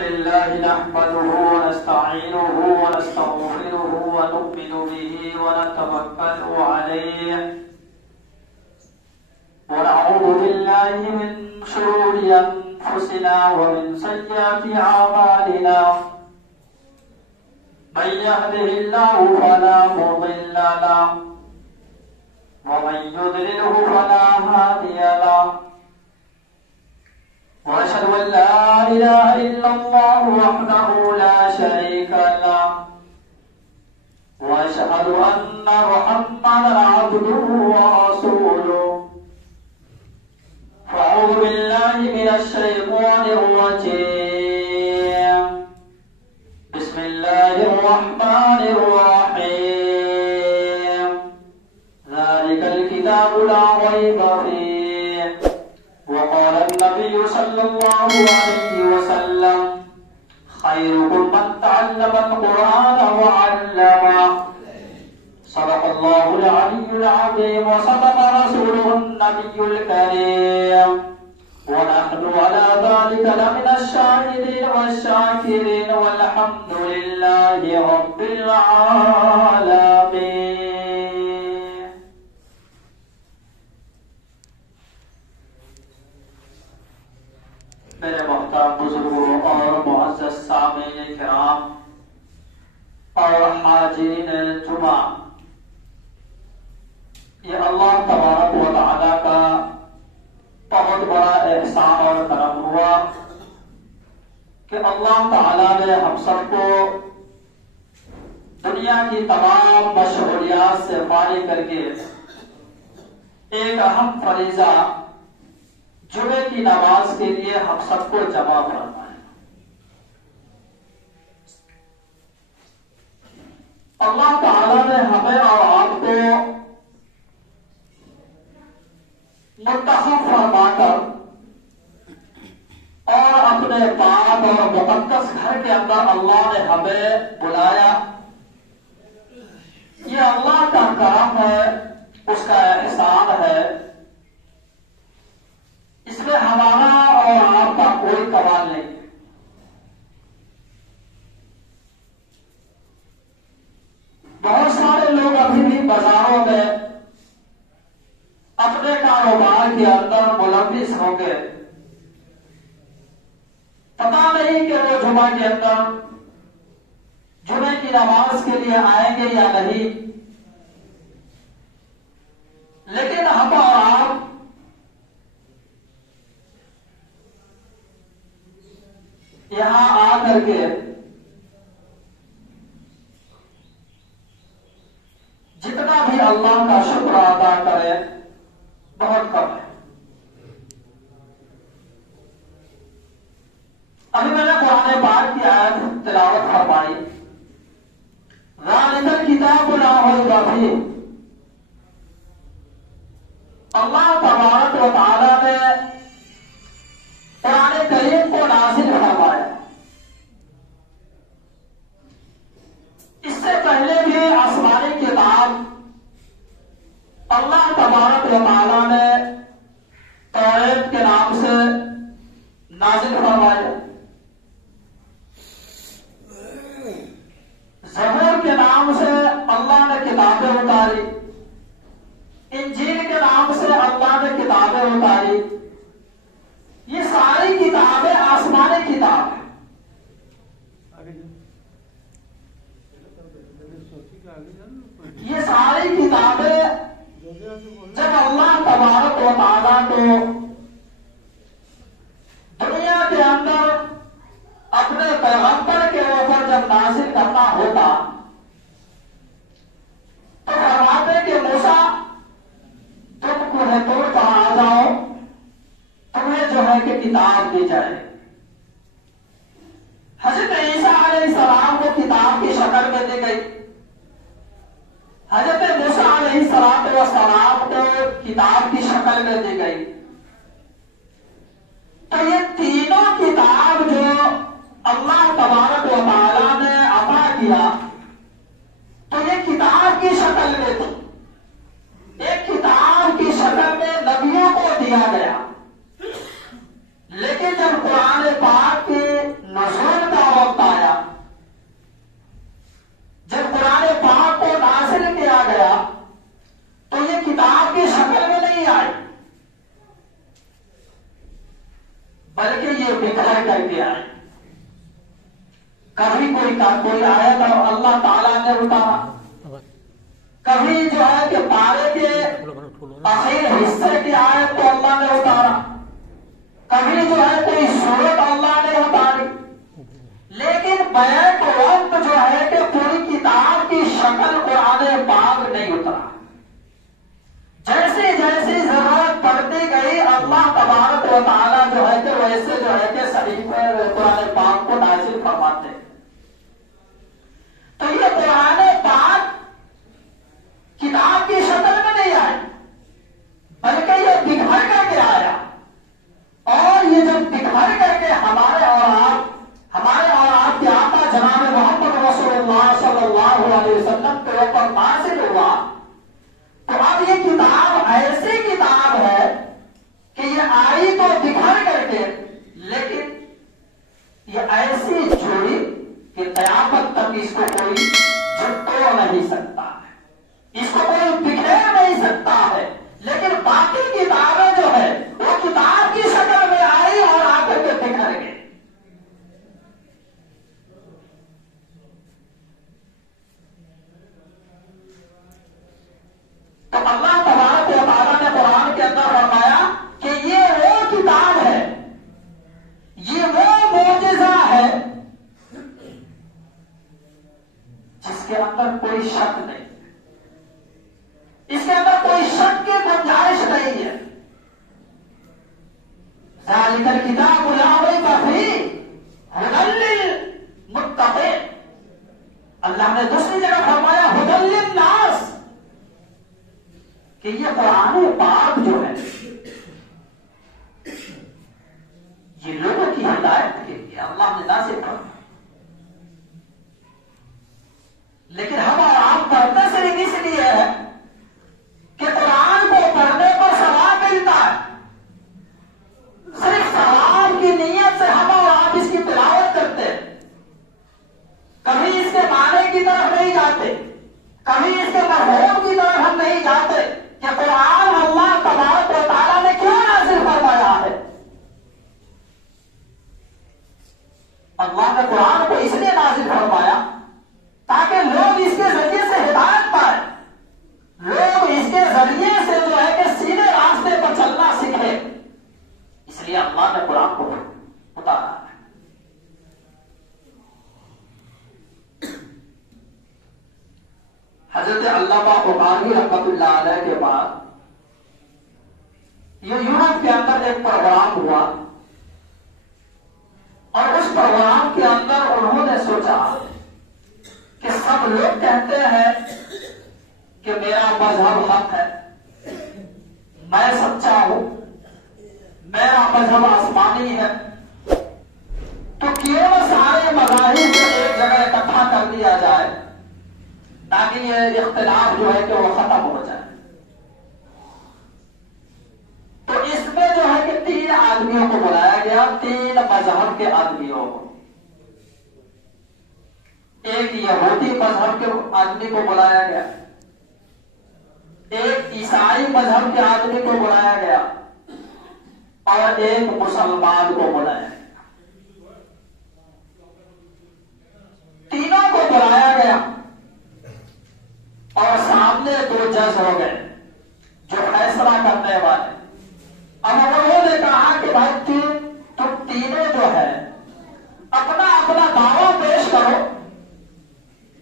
لله نحمده ونستعينه ونستغفره ونؤمن به ونتوكل عليه ونعوذ بالله من شرور أنفسنا ومن سيئات أعمالنا من يهده الله فلا مضل له ومن يضلله فلا هادي له وأشهد أن لا إله إلا الله وحده لا شريك له وأشهد أن محمدا عبده ورسوله فأعوذ بالله من الشيطان الرجيم بسم الله الرحمن الرحيم ذلك الكتاب لا ريب فيه وقال النبي صلى الله عليه وسلم خيركم من تعلم القرآن وعلمه صدق الله العلي العظيم وصدق رسوله النبي الكريم ونحن على ذلك لمن الشاهدين والشاكرين والحمد لله رب العالمين. میرے محترم بزرگوں اور معزز سامعین کرام اور حاضرین جمعہ، یہ اللہ تبارک و تعالیٰ کا بہت بڑا احسان اور کرم ہوا کہ اللہ تعالیٰ نے ہم سب کو دنیا کی تمام مشغولیات سے فارغ کر کے ایک اہم فریضہ جمعے کی نماز کے لیے ہم سب کو جمع کرنا ہے۔ اللہ تعالیٰ نے ہمیں اور آپ کو منتخب فرما کر اور اپنے پاک اور مقدس گھر کے اندر اللہ نے ہمیں بلایا۔ یہ اللہ کا کرم ہے، اس کا احسان ہے، اس میں ہمارا اور آپ کا کوئی کمال نہیں۔ بہت سارے لوگ ابھی بھی بازاروں میں اپنے کاروبار کے اندر ملوث ہوں گے، پتا نہیں کہ وہ جمعہ کے اندر جمعے کی نماز کے لیے آئیں گے یا نہیں، لیکن ہم اور آپ یہاں آ کر کے جتنا بھی اللہ کا شکر ادا کرے بہت کم ہے۔ ابھی میں نے قرآن پاک کی آیت تلاوت فرمائی، ذالک الکتاب لا ریب فیہ۔ اللہ تبارک و تعالی نے قرآن کریم کو نازل فرمایا۔ اس سے پہلے بھی آسمانی کتاب اللہ تبارک و تعالی نے توریت کے نام سے نازل فرمایا، زبور کے نام سے اللہ نے کتابیں اتاری، انجیل کے نام سے اللہ نے کتابیں اتاری۔ یہ ساری کتابیں آسمانی کتاب ہیں۔ یہ ساری کتابیں جب اللہ تبارک و تعالیٰ کو دنیا کے اندر اپنے پیغمبر کے اوپر جب نازل کرنا ہوتا تو فرماتے کہ موسیٰ تم کوہ طور پر آ جاؤ، تمہیں جو ہے کہ کتاب دی جائے۔ حضرت عیسیٰ علیہ السلام کو کتاب کی شکل میں دی گئی، حضرت موسیٰ علیہ السلام کو کتاب کی شکل میں دی گئی۔ تو یہ تینوں کتاب جو اللہ تبارک و تعالیٰ نے عطا کیا تو یہ کتاب کی شکل میں تھی، ایک کتاب کی شکل میں نبیوں کو دیا گیا، لیکن جب قرآن پاک کی نزول بلکہ یہ بکھر کر کے آئے. کبھی کوئی آیت اور اللہ تعالیٰ نے اتارا، کبھی جو ہے کہ پارے کے اخیر حصے کی آیت کو اللہ نے اتارا، کبھی جو ہے کوئی سورت اللہ نے اتاری. لیکن بیک وقت جو ہے کہ پوری کتاب کی شکل قرآن پاک نہیں اترا. جیسی جیسی ضرورت پڑتی گئی اللہ تبارک و تعالیٰ جو ہے کہ ویسے جو ہے کہ صحیح قرآن پاک کو نازل فرماتے. تو یہ قرآن پاک کتاب کی شکل میں نہیں آئی، بلکہ یہ بکھر کر کے آیا. اور یہ جب بکھر کر کے ہمارے اور آپ کے آقا جناب محمد رسول اللہ صلی اللہ علیہ وسلم کے اوپر نازل ہوا، تو اب یہ کتاب ایسی کتاب ہے کہ یہ آئی تو بکھر کر کے، لیکن یہ ایسی جوڑی کہ قیامت تک اس کو کوئی توڑ نہیں سکتا ہے، اس کو کوئی بکھیر نہیں سکتا ہے. لیکن باقی کتابیں جو ہے وہ کتاب کی شکل میں آئی اور آ کر کے بکھر گئی. تو اللہ تبارک و تعالیٰ نے قرآن کے اندر فرمایا کہ یہ وہ کتاب ہے، یہ وہ معجزہ ہے جس کے اندر کوئی شک نہیں، اس کے اندر کوئی شک کی گنجائش نہیں ہے. ذالک الکتاب لا ریب فیہ ھدی للمتقین. اللہ نے دوسری جگہ فرمایا ھدی للناس، کہ یہ قرآن پاک جو ہے یہ لوگوں کی ہدایت کے لیے اللہ نے نازل فرمایا. لیکن ہم اور آپ پڑھنے سے اس لیے ہے کہ قرآن کو پڑھنے پر ثواب ملتا ہے. صرف ثواب کی نیت سے ہم اور آپ اس کی تلاوت کرتے ہیں، کبھی اس کے معنی کی طرف نہیں جاتے، کبھی اس کے مفہوم کی طرف ہم نہیں جاتے کہ قرآن اللہ تبارک و تعالیٰ نے کیوں نازل فرمایا ہے. اللہ نے قرآن کو اس لیے نازل فرمایا تاکہ لوگ اس کے ذریعے سے ہدایت پائیں، لوگ اس کے ذریعے سے جو ہے کہ سیدھے راستے پر چلنا سیکھے. اس لیے اللہ نے قرآن کو اتارا ہے. حضرت علامہ بخاری رحمۃ اللہ علیہ کے بعد یہ یورپ کے اندر ایک پروگرام ہوا، اور اس پروگرام کے اندر انہوں نے سوچا کہ سب لوگ کہتے ہیں کہ میرا مذہب حق ہے، میں سچا ہوں، میرا مذہب آسمانی ہے، تو کیوں نہ سارے مذاہب کو ایک جگہ اکٹھا کر دیا جائے تاکہ یہ اختلاف جو ہے کہ وہ ختم ہو جائے. تو اس میں جو ہے کہ 3 آدمیوں کو بلایا گیا، 3 مذہب کے آدمیوں کو. ایک یہودی مذہب کے آدمی کو بلایا گیا، ایک عیسائی مذہب کے آدمی کو بلایا گیا، اور ایک مسلمان کو بلایا گیا. تینوں کو بلایا گیا اور سامنے 2 جج ہو گئے جو فیصلہ کرنے والے. اب انہوں نے کہا کہ بھائی تم تینوں جو ہے اپنا اپنا دعویٰ پیش کرو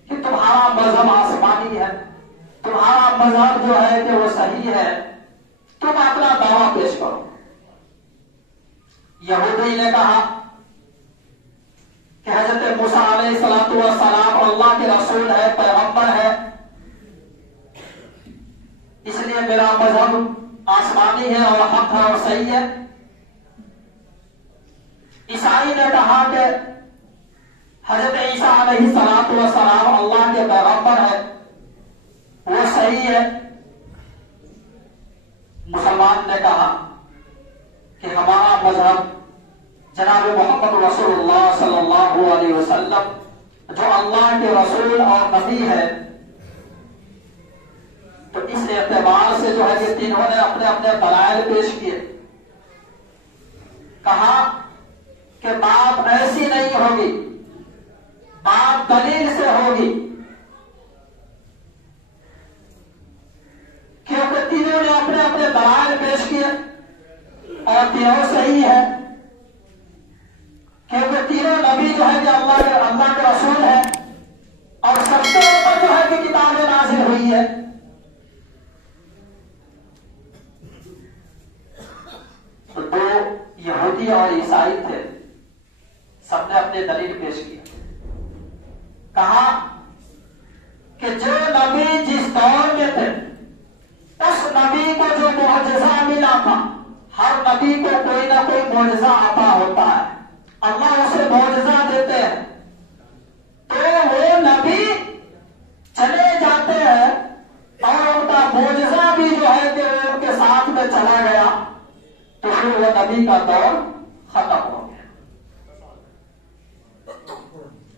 کہ تمہارا مذہب آسمانی ہے، تمہارا مذہب جو ہے کہ وہ صحیح ہے، تم اپنا دعویٰ پیش کرو. یہودی نے کہا کہ حضرت موسیٰ علیہ السلام اللہ کے رسول ہے، پیغمبر ہے، اس لیے میرا مذہب آسمانی ہے اور حق ہے اور صحیح ہے. عیسائی نے کہا کہ حضرت عیسیٰ علیہ السلام اللہ کے پیغمبر ہے، وہ صحیح ہے. مسلمان نے کہا کہ ہمارا مذہب جناب محمد رسول اللہ صلی اللہ علیہ وسلم جو اللہ کے رسول اور نبی ہے. تو اس اعتبار سے جو ہے کہ تینوں نے اپنے اپنے دلائل پیش کیے. کہا کہ بات ایسی نہیں ہوگی، بات دلیل سے ہوگی، کیونکہ تینوں نے اپنے اپنے دلائل پیش کیے اور تینوں صحیح ہے، کیونکہ تینوں نبی جو ہے کہ اللہ کے رسول ہے اور سب سے اوپر جو ہے کہ کتابیں نازل ہوئی ہے۔ تو دو یہودی اور عیسائی تھے، سب نے اپنے دلیل پیش کیا، کہا کہ جو نبی جس دور میں تھے اس نبی کو جو معجزہ ملا تھا، ہر نبی کو کوئی نہ کوئی معجزہ عطا ہوتا ہے، اللہ اسے معجزہ دیتے ہیں، تو وہ نبی چلے جاتے ہیں اور ان کا معجزہ بھی جو ہے کہ ان کے ساتھ میں چلا گیا، تو پھر وہ نبی کا دور ختم ہو گیا۔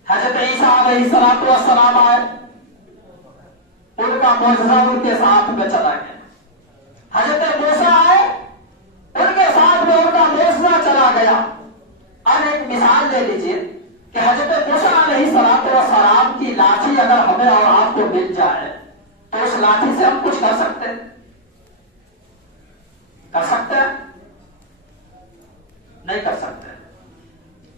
حضرت عیسیٰ علیہ السلام آئے، ان کا معجزہ ان کے ساتھ میں چلا گیا۔ حضرت موسیٰ آئے، ان کے ساتھ میں ان کا معجزہ چلا گیا۔ اب ایک مثال لے لیجئے کہ حضرت موسیٰ علیہ السلام کی لاٹھی اگر ہمیں اور آپ کو مل جائے تو اس لاٹھی سے ہم کچھ کر سکتے ہیں؟ کر سکتے ہیں؟ نہیں کر سکتے،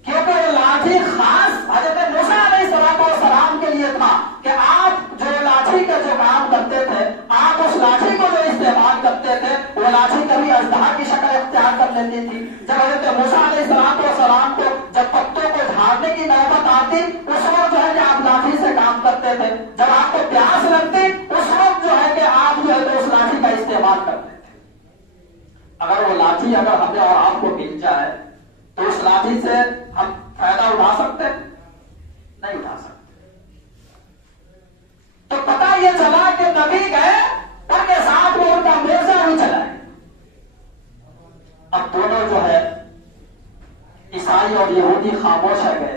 کیونکہ وہ لاٹھی خاص حضرت موسیٰ علیہ السلام کے لیے تھا کہ آپ جو لاٹھی کا جو کام کرتے تھے، آپ اس لاٹھی کو جو استعمال کرتے تھے، وہ لاٹھی کبھی اژدہا کی شکل اختیار کر لیتی تھی۔ جب حضرت موسیٰ علیہ السلام کو جب پتوں کو جھاڑنے کی نوبت آتی، اس وقت جو ہے کہ آپ لاٹھی سے کام کرتے تھے، جب آپ کو پیاس لگتی اس وقت جو ہے کہ آپ جو ہے اس لاٹھی کا استعمال کرتے تھے۔ اگر وہ لاٹھی اگر ہمیں اور آپ کو مل جائے تو اس لاٹھی سے ہم فائدہ اٹھا سکتے؟ نہیں اٹھا سکتے۔ تو پتہ یہ چلا کہ نبی گئے، ان کے ساتھ وہ ان کا معجزہ بھی چلا ہے۔ اب دونوں جو ہے عیسائی اور یہودی خاموش ہے گئے،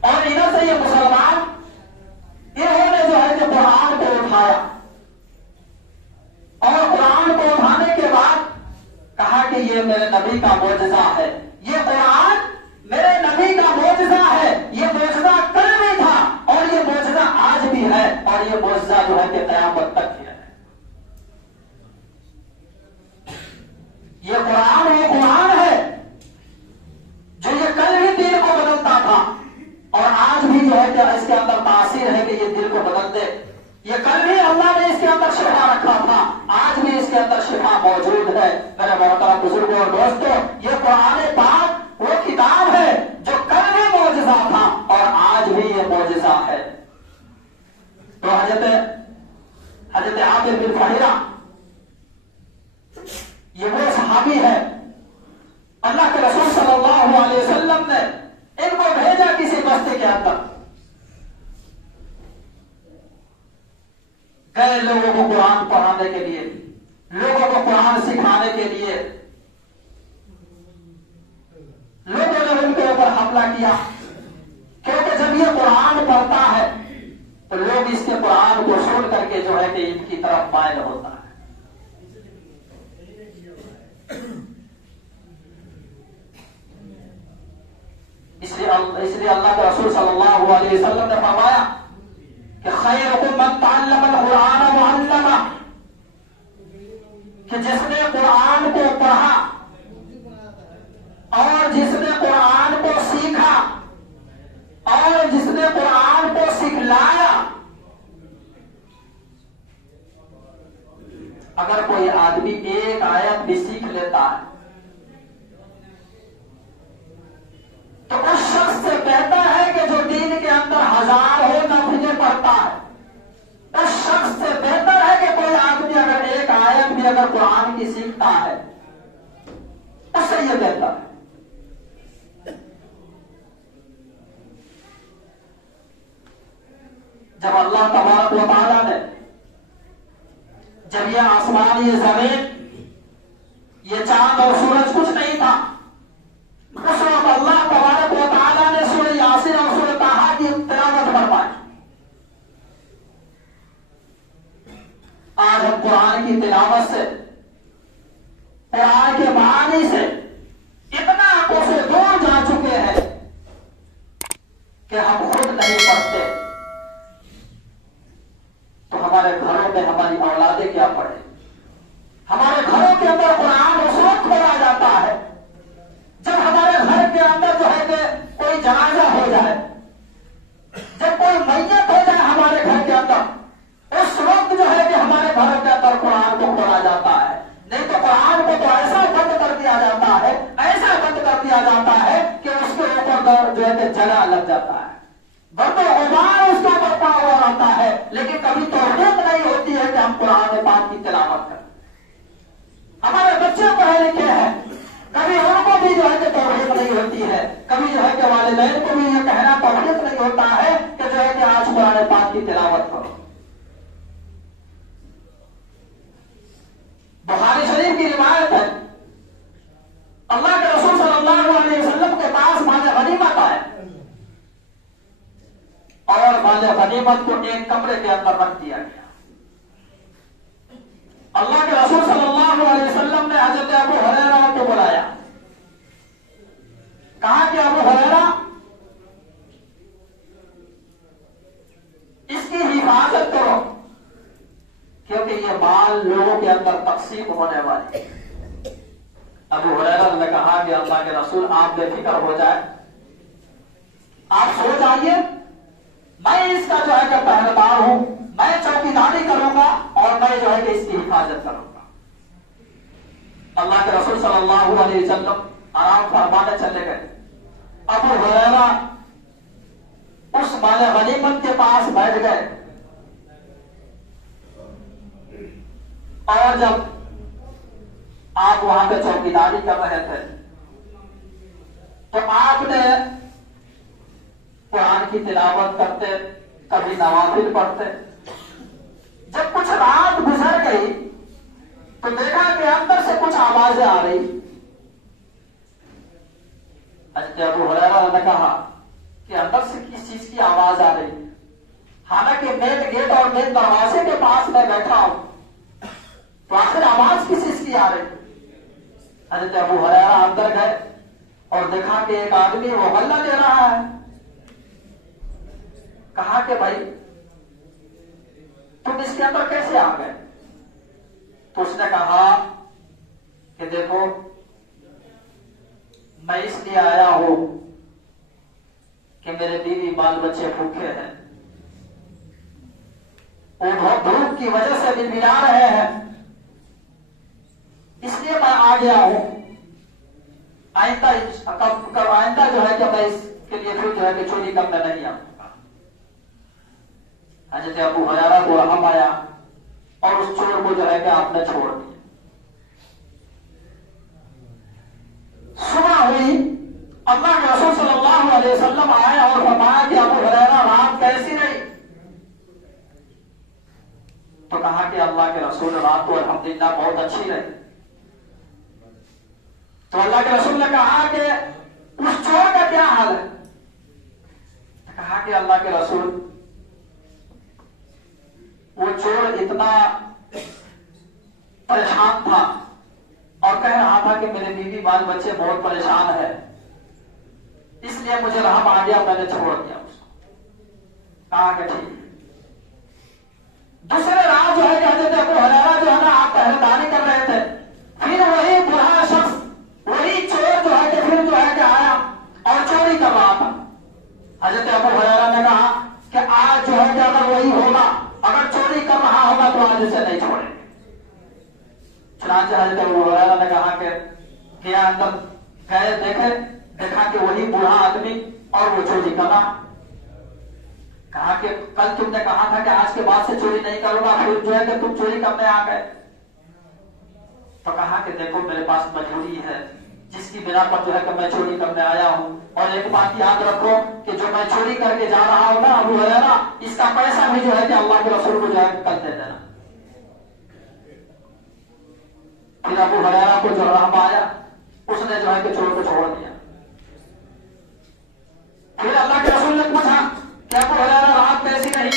اور ادھر سے یہ مسلمان انہوں نے جو ہے کہ قرآن کو اٹھایا، اور قرآن کو اٹھانے کے بعد کہا کہ یہ میرے نبی کا معجزہ ہے، یہ قرآن میرے نبی کا معجزہ ہے، یہ معجزہ کل بھی تھا اور یہ معجزہ آج بھی ہے، اور یہ معجزہ جو ہے کہ قیامت تک ہے۔ یہ قرآن وہ قرآن ہے جو یہ کل بھی دل کو بدلتا تھا اور آج بھی جو ہے کہ اس کے اندر تاثیر ہے کہ یہ دل کو بدل دے۔ یہ کل بھی اللہ نے اس کے اندر شفا رکھا تھا، آج بھی اس کے اندر شفا موجود ہے۔ میرے محترم بزرگوں اور دوستوں، یہ قرآن پاک وہ کتاب ہے جو کل بھی معجزہ تھا اور آج بھی یہ معجزہ ہے۔ تو حضرت عامر بن فہیرہ یہ وہ صحابی ہے، اللہ کے رسول صلی اللہ علیہ وسلم نے ان کو بھیجا کسی بستی کے اندر، گئے لوگوں کو قرآن پڑھانے کے لیے، لوگوں کو قرآن سکھانے کے لیے۔ لوگوں نے ان کے اوپر حملہ کیا، کیونکہ جب یہ قرآن پڑھتا ہے تو لوگ اس کے قرآن کو سن کر کے جو ہے کہ ان کی طرف مائل ہوتا ہے۔ اس لیے اللہ کے رسول صلی اللہ علیہ وسلم نے فرمایا کہ خیرکم من تعلم القرآن وعلمہ، کہ جس نے قرآن کو پڑھا اور جس نے قرآن کو سیکھا اور جس نے قرآن کو سکھلایا۔ اگر کوئی آدمی ایک آیت بھی سیکھ لیتا ہے تو اس شخص سے بہتر ہے کہ جو دین کے اندر ہزاروں نفلیں پڑھتا ہے۔ اس شخص سے بہتر ہے کہ کوئی آدمی اگر ایک آیت بھی اگر قرآن کی سیکھتا ہے، اس سے یہ بہتر ہے۔ جب اللہ تبارک و تعالیٰ نے جب یہ آسمان، یہ زمین، یہ چاند اور سورج کچھ نہیں تھا، اس وقت اللہ تبارک و تعالیٰ نے سورہ یاسین اور سورہ طٰہٰ کی تلاوت فرمائی۔ آج ہم قرآن کی تلاوت سے، قرآن کے معانی سے اتنا آنکھوں سے دور جا نہیں پڑھتے تو ہمارے گھروں میں ہماری اولادیں کیا پڑھیں؟ ہمارے گھروں کے اندر قرآن اس وقت پڑھا جاتا ہے جب ہمارے گھر کے اندر جو ہے کہ کوئی جنازہ ہو جائے، جب کوئی میت ہو جائے ہمارے گھر کے اندر، اس وقت جو ہے کہ ہمارے گھروں کے اندر قرآن کو پڑھا جاتا ہے. نہیں تو قرآن کو تو ایسا بند کر دیا جاتا ہے، ایسا بند کر دیا جاتا ہے کہ اس کے اوپر جو ہے کہ جلا لگ جاتا ہے، برد و غبار اس کے اوپر پڑا ہوا رہتا ہے، لیکن کبھی توفیق نہیں ہوتی ہے کہ ہم قرآن پاک کی تلاوت کریں. ہمارے بچے پڑھے لکھے ہیں، کبھی ان کو بھی جو ہے کہ توفیق نہیں ہوتی ہے، کبھی جو ہے کہ والدین کو بھی یہ کہنا توفیق نہیں ہوتا ہے کہ جو ہے کہ آج قرآن پاک کی تلاوت کرو. بخاری شریف کی روایت ہے، اللہ کے رسول صلی اللہ علیہ وسلم کے پاس مال غنیمت آئے اور مال غنیمت کو ایک کمرے کے اندر رکھ دیا گیا. اللہ کے رسول صلی اللہ علیہ وسلم نے حضرت ابو ہریرہ کو بلایا، کہا کہ ابو ہریرہ اس کی حفاظت کرو کیونکہ یہ مال لوگوں کے اندر تقسیم ہونے والی. ابو ہریرہ نے کہا کہ اللہ کے رسول آپ بے فکر ہو جائے، آپ سو جائیے، میں اس کا جو ہے کہ پہرےدار ہوں، میں چوکیداری کروں گا اور میں جو ہے کہ اس کی حفاظت کروں گا. اللہ کے رسول صلی اللہ علیہ وسلم آرام فرمانے چلے گئے. ابو ہریرہ اس مال غنیمت کے پاس بیٹھ گئے اور جب آپ وہاں پہ چوکیداری کر رہے تھے تو آپ نے قرآن کی تلاوت کرتے، کبھی نوافل پڑھتے. جب کچھ رات گزر گئی تو دیکھا کہ اندر سے کچھ آوازیں آ رہی. حضرت ابو ہریرہ نے کہا کہ اندر سے کس چیز کی آواز آ رہی؟ حالانکہ مین گیٹ اور مین دروازے کے پاس میں بیٹھا ہوں، تو آخر آواز کس چیز کی آ رہی؟ حضرت ابو ہریرہ اندر گئے اور دیکھا کہ ایک آدمی وہ غلہ دے رہا ہے. کہا کہ بھائی تم اس کے اندر کیسے آ گئے؟ تو اس نے کہا کہ دیکھو میں اس لیے آیا ہوں کہ میرے بیوی بال بچے بھوکے ہیں، وہ بہت دھوپ کی وجہ سے بنبنا رہے ہیں، اس لیے میں آ گیا ہوں. آئندہ جو ہے کہ میں اس کے لیے پھر جو ہے کہ چوری کرنے نہیں آؤں گا. حضرت ابو ہریرہ کو رحم آیا اور اس چور کو جو ہے کہ آپ نے چھوڑ دیا. صبح ہوئی، اللہ کے رسول صلی اللہ علیہ وسلم آئے اور فرمایا کہ ابو ہریرہ رات کیسی رہی؟ تو کہا کہ اللہ کے رسول رات تو الحمدللہ بہت اچھی رہی. تو اللہ کے رسول نے کہا کہ اس چور کا کیا حال ہے؟ کہا کہ اللہ کے رسول وہ چور اتنا پریشان تھا اور کہہ رہا تھا کہ میرے بیوی بال بچے بہت پریشان ہے، اس لیے مجھے رحم آ گیا، میں نے چھوڑ دیا اس کو. کہا کہ ٹھیک. دوسرے رات جو ہے کہ حضرت ابو ہریرہ جو ہے نا آپ پہرےداری کر رہے تھے، پھر وہی برا شخص، وہی چور جو ہے کہ پھر جو ہے کہ آیا اور چوری کر رہا تھا. حضرت ابو ہریرہ نے کہا کہ آج جو ہے کہ اگر وہی ہوگا، اگر چوری کر رہا ہوگا تو آج اسے نہیں چھوڑیں گے. چنانچہ حضرت ابو ہریرہ نے کہا کہ کیا اندر گئے دیکھا کہ وہی بوڑھا آدمی اور وہ چوری کر رہا. کہا کہ کل تم نے کہا تھا کہ آج کے بعد سے چوری نہیں کروں گا، پھر جو ہے کہ تم چوری کرنے آ گئے. تو کہا کہ دیکھو میرے پاس مجبوری ہے جس کی بنا پر جو ہے کہ میں چوری کرنے آیا ہوں، اور ایک بات یاد رکھو کہ جو میں چوری کر کے جا رہا ہوں نا ابو ہریرہ، اس کا پیسہ بھی جو ہے کہ اللہ کے رسول کو جو ہے کل دے دینا. پھر ابو ہریرہ کو جو رحم آیا، اس نے جو ہے کہ چور کو چھوڑ دیا. پھر اللہ کے رسول نے پوچھا کہ ابو ہریرہ رات کیسی رہی؟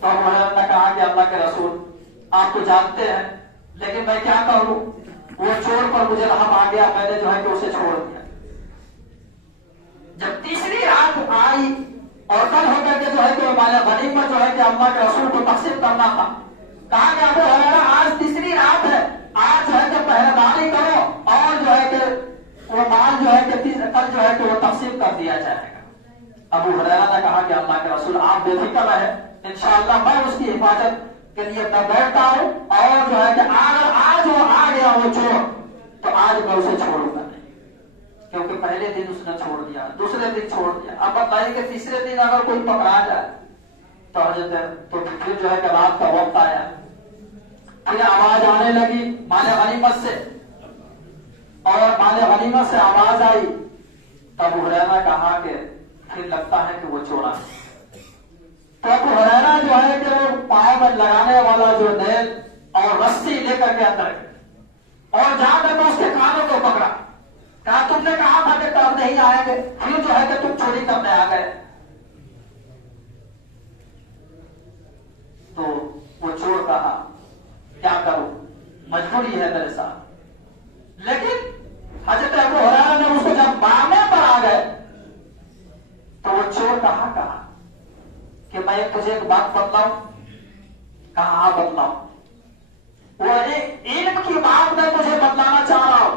تو ابو ہریرہ نے کہا کہ اللہ کے رسول آپ کو جانتے ہیں، لیکن میں کیا کروں، وہ چور پر مجھے رحم آ گیا، میں نے جو ہے کہ اسے چھوڑ دیا. جب تیسری رات آئی اور کل ہو کر کے جو ہے کہ غنیمت جو ہے کہ اللہ کے رسول کو تقسیم کرنا تھا. کہا کہ ابو ہریرہ آج تیسری رات ہے, آج جو ہے کہ پہرے داری کرو اور جو ہے کہ وہ مال جو ہے کہ کل جو ہے کہ وہ تقسیم کر دیا جائے گا. ابو ہریرہ نے کہا کہ اللہ کے رسول آپ بے فکر رہے, انشاءاللہ میں اس کی حفاظت کے لیے میں بیٹھتا ہوں, اور جو ہے کہ اگر آج وہ آ گیا وہ چور تو آج میں اسے چھوڑوں گا نہیں, کیونکہ پہلے دن اس نے چھوڑ دیا, دوسرے دن چھوڑ دیا. اب بتائیے کہ تیسرے دن اگر کوئی پکڑا جائے تو حضرت تو پھر جو ہے کہ رات کا وقت آیا, پھر آواز آنے لگی مال غنیمت سے, اور مال غنیمت سے آواز آئی تب ابو ہریرہ کہا کہ پھر لگتا ہے کہ وہ چورا ہے. تو ابو ہریرہ جو ہے کہ وہ پائے میں لگانے والا جو نیل اور رسی لے کر کے اندر گئے, اور جا کر کے اس کے کانوں کو پکڑا, کہا تم نے کہا تھا کہ تب نہیں آئیں گے, پھر جو ہے کہ تم چوری کرنے آ گئے. تو وہ چور کہا کیا کروں, مجبوری ہے میرے ساتھ. لیکن حضرت ابو ہریرہ نے اس کو جب مارنے پر آ گئے تو وہ چور کہا کہ میں تجھے ایک بات بتلاؤں. کہا ہاں بتلاؤں. وہ ایک علم کی بات میں تجھے بتلانا چاہ رہا ہوں,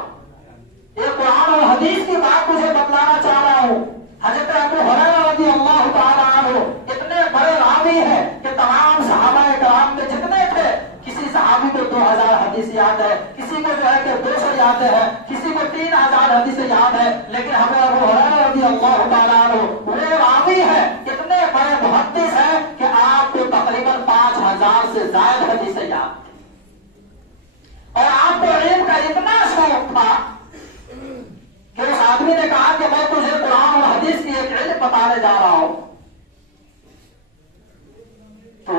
ایک قرآن اور حدیث کی بات تجھے بتلانا چاہ رہا ہوں. حضرت ابو ہریرہ رضی اللہ تعالیٰ عنہ اتنے بڑے راوی ہیں کہ تمام صحابہ کرام میں جتنے تھے, کسی صحابی کو 2000 حدیث یاد ہے, کسی کو جو ہے کہ 200 یاد ہے, کسی کو 3000 حدیث یاد ہے, لیکن ہمیں ابو ہریرہ رضی اللہ تعالیٰ عنہ وہ راوی ہے, اتنے بڑے محدث ہیں کہ آپ کو تقریباً 5000 سے زائد حدیث یاد ہے, اور آپ کو علم کا اتنا شوق تھا کہ اس آدمی نے کہا کہ میں تجھے قرآن اور حدیث کی ایک علم بتانے جا رہا ہوں. تو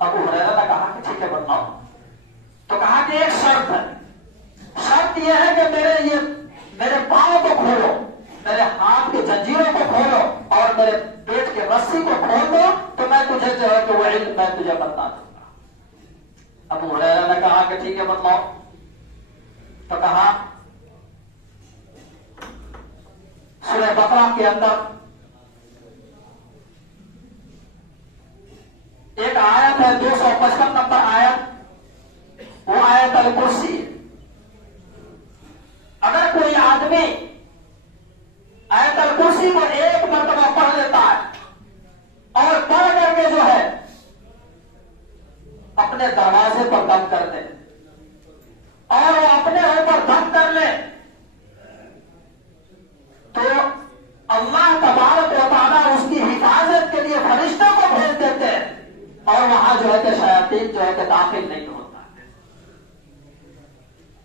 ابو ہریرہ نے کہا کہ ٹھیک ہے بتاؤ. تو کہا کہ ایک شرط ہے, شرط یہ ہے کہ میرے پاؤں کو کھولو, میرے ہاتھ کے جنجیروں کو کھولو, اور میرے پیٹ کے رسی کو کھول دو, تو میں تجھے جو ہے کہ وہ علم میں تجھے بتا دوں گا. ابو ہریرہ نے کہا کہ ٹھیک ہے بتلاؤ. تو کہا سورہ بقرہ کے اندر ایک آیت ہے 255 نمبر آیت, وہ آیت الکرسی. اگر کوئی آدمی آیت الکرسی کو ایک مرتبہ پڑھ لیتا ہے اور پڑھ کر کے جو ہے اپنے دروازے پر بند کر دے اور وہ اپنے اوپر بند کر لے, تو اللہ تبارک و تعالیٰ اس کی حفاظت کے لیے فرشتوں کو بھیج دیتے ہیں, اور وہاں جو ہے کہ شیاطین جو ہے کہ داخل نہیں ہوتا ہے.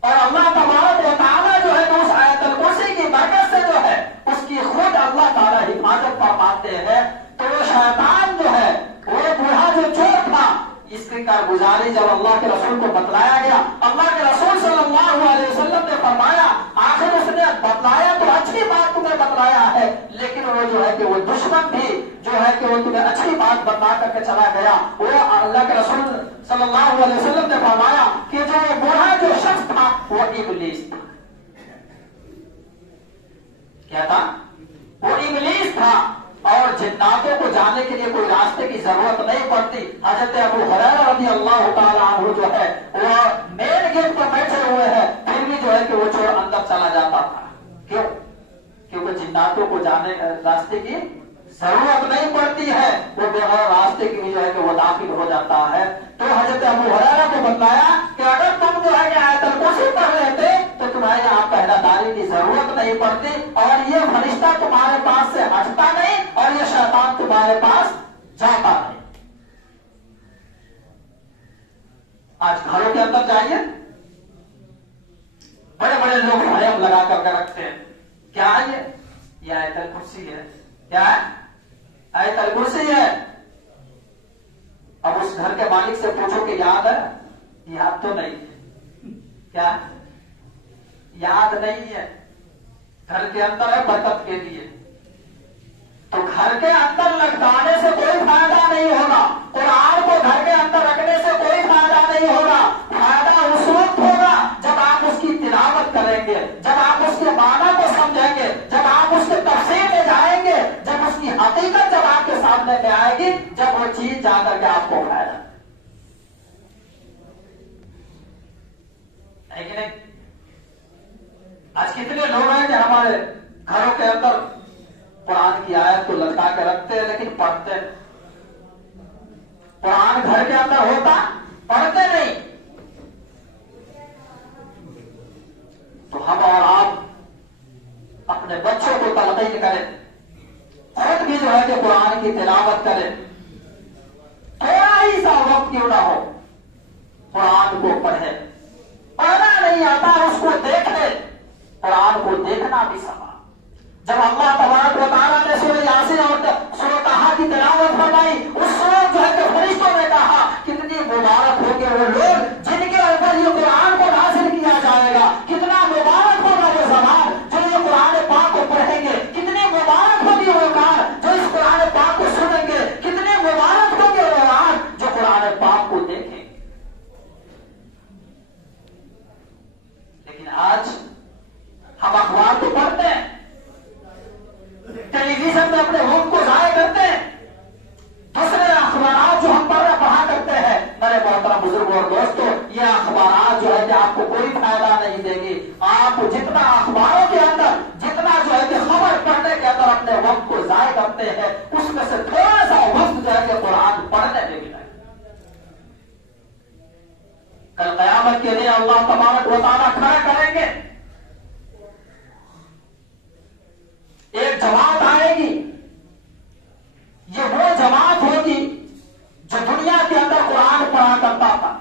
اور اللہ تبارک و تعالیٰ جو ہے کہ اس آیت الکرسی کی برکت سے جو ہے اس کی خود اللہ تعالیٰ حفاظت فرماتے ہیں. تو وہ شیطان جو ہے وہ بوڑھا جو چور تھا, اس کی کارگزاری جب اللہ کے رسول کو بتلایا گیا, اللہ کے رسول صلی اللہ علیہ وسلم نے فرمایا آخر اس نے بتلایا تو اچھی بات تمہیں بتلایا ہے, لیکن وہ جو ہے کہ وہ دشمن بھی جو ہے کہ وہ تمہیں اچھی بات بتا کر کے چلا گیا. وہ اللہ کے رسول صلی اللہ علیہ وسلم نے فرمایا کہ جو بوڑھا جو شخص تھا وہ ابلیس تھا. کیا تھا؟ وہ ابلیس تھا, اور جناتوں کو جانے کے لیے کوئی راستے کی ضرورت نہیں پڑتی. حضرت ابو ہریرہ رضی اللہ تعالیٰ عنہ جو ہے وہ مین گیٹ پر بیٹھے ہوئے ہیں, پھر بھی جو ہے کہ وہ چور اندر چلا جاتا تھا. کیوں؟ کیونکہ جناتوں کو جانے راستے کی ضرورت نہیں پڑتی ہے, وہ بغیر راستے کی بھی جو ہے کہ وہ داخل ہو جاتا ہے. تو حضرت ابو ہریرہ کو بتلایا کہ اگر تم جو ہے کہ آیت الکرسی پڑھ لیتے تو تمہیں یہاں پہرہ داری کی ضرورت نہیں پڑتی, اور یہ فرشتہ تمہارے پاس سے ہٹتا نہیں, اور یہ شیطان تمہارے پاس جاتا نہیں. آج گھروں کے اندر جائیے, بڑے بڑے لوگ فریم لگا کر کے رکھتے ہیں. کیا ہے یہ آیت الکرسی ہے. کیا ہے؟ آیت الکرسی ہے. اب اس گھر کے مالک سے پوچھو کہ یاد ہے؟ یاد تو نہیں. کیا یاد نہیں ہے؟ گھر کے اندر ہے برکت کے لیے. تو گھر کے اندر لٹکانے سے کوئی فائدہ نہیں ہوگا, قرآن کو گھر کے اندر رکھنے سے کوئی فائدہ نہیں ہوگا. فائدہ اس وقت ہوگا جب آپ اس کی تلاوت کریں گے, جب آپ اس کے معنی کو سمجھیں گے, جب آپ اس کے تفسیر میں جائیں گے, جب اس کی حقیقت جب آپ کے ساتھ سامنے میں آئے گی جب وہ چیز جا کر کے آپ کو اٹھائے گا. ہے کہ نہیں؟ آج کتنے لوگ ہیں کہ ہمارے گھروں کے اندر قرآن کی آیت کو لٹکا کے رکھتے ہیں لیکن پڑھتے نہیں. قرآن گھر کے اندر ہوتا پڑھتے نہیں. تو ہم اور آپ اپنے بچوں کو تلقین کریں, خود بھی جو ہے کہ قرآن کی تلاوت کریں. تھوڑا ہی سا وقت کیوں نہ ہو قرآن کو پڑھے. پڑھنا نہیں آتا اس کو دیکھ لے. قرآن کو دیکھنا بھی سما. جب اللہ تبارک و تعالیٰ نے سورہ یاسین اور سورہ طٰہٰ کی تلاوت فرمائی, اس وقت جو ہے کہ فرشتوں نے کہا کتنی مبارک ہو گے وہ لوگ جن کے اوپر یہ قرآن کو نازل کیا جائے گا. کتنا مبارک ہوگا وہ زبان جو یہ قرآن پاک کو پڑھیں گے. کتنی مبارک ہوگی وہ کان جو اس قرآن پاک کو سنیں گے. کتنے مبارک ہوں گے وہ آنکھ جو قرآن پاک کو دیکھیں گے. لیکن آج ہم اخبار کو پڑھتے ہیں, ٹیلی ویژن میں اپنے وقت کو ضائع کرتے ہیں, دوسرے اخبارات جو ہم پڑھا کرتے ہیں. میرے محترم بزرگوں اور دوستوں, یہ اخبارات جو ہے کہ آپ کو کوئی فائدہ نہیں دیں گی. آپ جتنا اخباروں کے اندر جتنا جو ہے کہ خبر پڑھنے کے اندر اپنے وقت کو ضائع کرتے ہیں, اس میں سے تھوڑا سا وقت جو ہے کہ قرآن پڑھنے میں بھی نہیں. کل قیامت کے دن اللہ تبارک و تعالیٰ کھڑا کریں گے. ایک جماعت آئے گی, یہ وہ جماعت ہوگی جو دنیا کے اندر قرآن پڑھا کرتا تھا.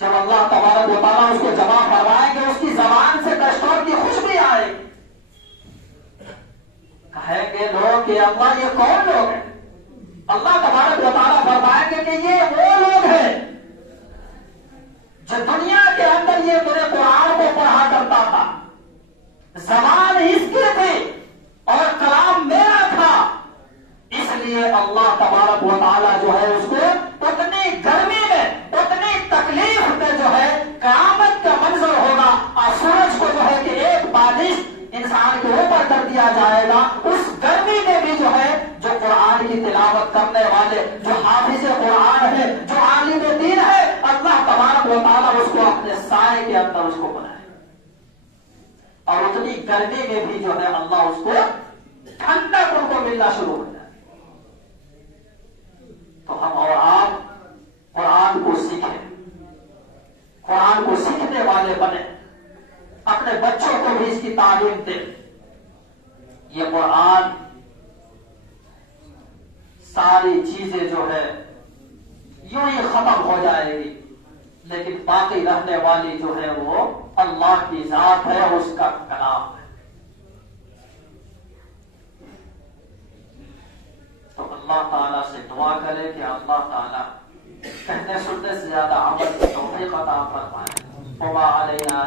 جب اللہ تبارک و تعالیٰ اس کو جمع کروائیں گے, اس کی زبان سے کشتور کی خوشبو آئے گی. کہیں گے لوگ کہ اللہ یہ کون لوگ ہیں؟ اللہ تبارک و تعالیٰ فرمائیں گے کہ یہ وہ لوگ ہیں جو دنیا کے اندر یہ میرے قرآن کو پڑھا کرتا تھا. زبان اس کی تھی اور کلام میرا تھا, اس لیے اللہ تبارک و تعالیٰ جو ہے اس کو اتنی گرمی میں اتنی تکلیف میں جو ہے قیامت کا منظر ہوگا, اور سورج کو جو ہے کہ ایک بارش انسان کے اوپر کر دیا جائے گا. اس گرمی میں بھی جو ہے جو قرآن کی تلاوت کرنے والے, جو حافظ قرآن ہے, جو عالم دین ہے, اللہ تبارک و تعالیٰ اس کو اپنے سائے کے اندر اس کو بنائے. اور اتنی گرمی میں بھی جو ہے اللہ اس کو ٹھنڈک ان کو ملنا شروع ہو جائے. تو ہم اور آپ قرآن کو سیکھیں, قرآن کو سیکھنے والے بنے, اپنے بچوں کو بھی اس کی تعلیم دیں. یہ قرآن ساری چیزیں جو ہے یوں ہی ختم ہو جائے گی, لیکن باقی رہنے والی جو ہے وہ اللہ کی ذات ہے, اس کا کلام ہے. تو اللہ تعالیٰ سے دعا کرے کہ اللہ تعالیٰ کہنے سننے سے زیادہ عمل کی توفیق عطا فرمائے. وما علینا